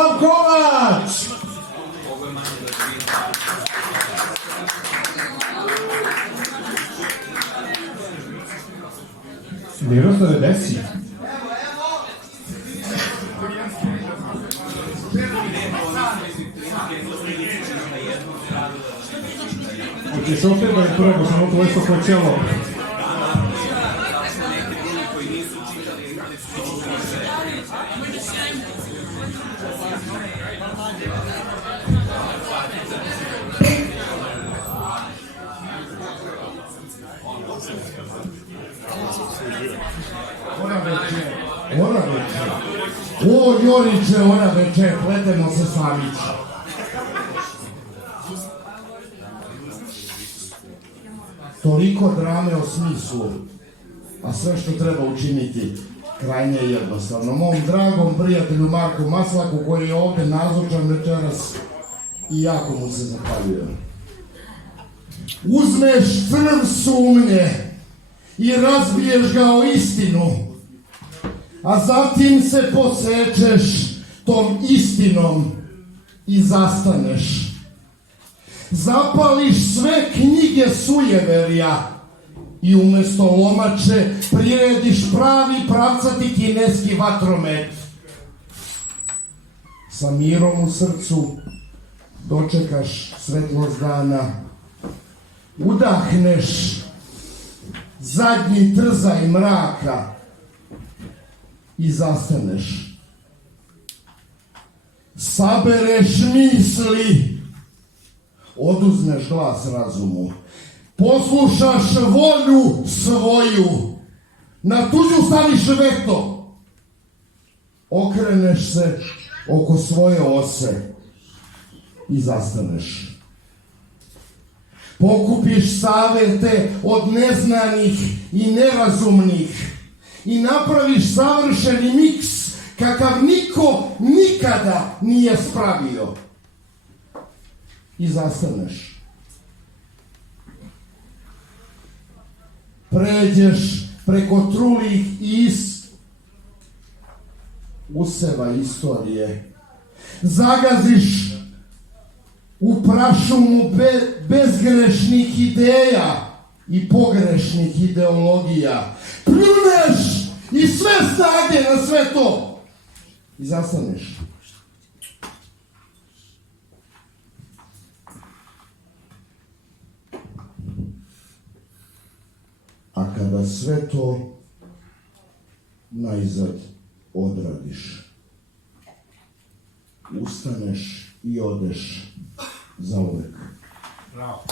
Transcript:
Miroslav Kovač! Miroslav je desi. Hoćeš opet da je probaš ono tvoje što počelo? Ona večer. O, Joriće, ona večer, pletemo se Savića. Toliko drame o smislu, a sve što treba učiniti krajnje je jednostavno. Mom dragom prijatelju Marku Maslaku koji je ovde nazočan večeras i jako mu se zahvaljujem. Uzmeš crv sumnje i razbiješ ga o istinu, a zatim se posečeš tom istinom i zastaneš. Zapališ sve knjige sujeverja i umesto lomače prirediš pravi pravcati kineski vatromet. Sa mirom u srcu dočekaš svetlost dana, udahneš zadnji trzaj mraka i zastaneš. Sabereš misli, oduzmeš glas razumu, poslušaš volju svoju, na tuđu staviš veto, okreneš se oko svoje ose i zastaneš. Pokupiš savete od neznanih i nerazumnih i napraviš savršeni miks kakav niko nikada nije spravio. I zastaneš. Pređeš preko trulih useva istorije. Zagaziš u prašumu bezgrešnih ideja i pogrešnih ideologija. Pljuneš i sve snage na sve to. I zastaneš. A kada sve to najzad odradiš, ustaneš i odeš zauvek. Bravo.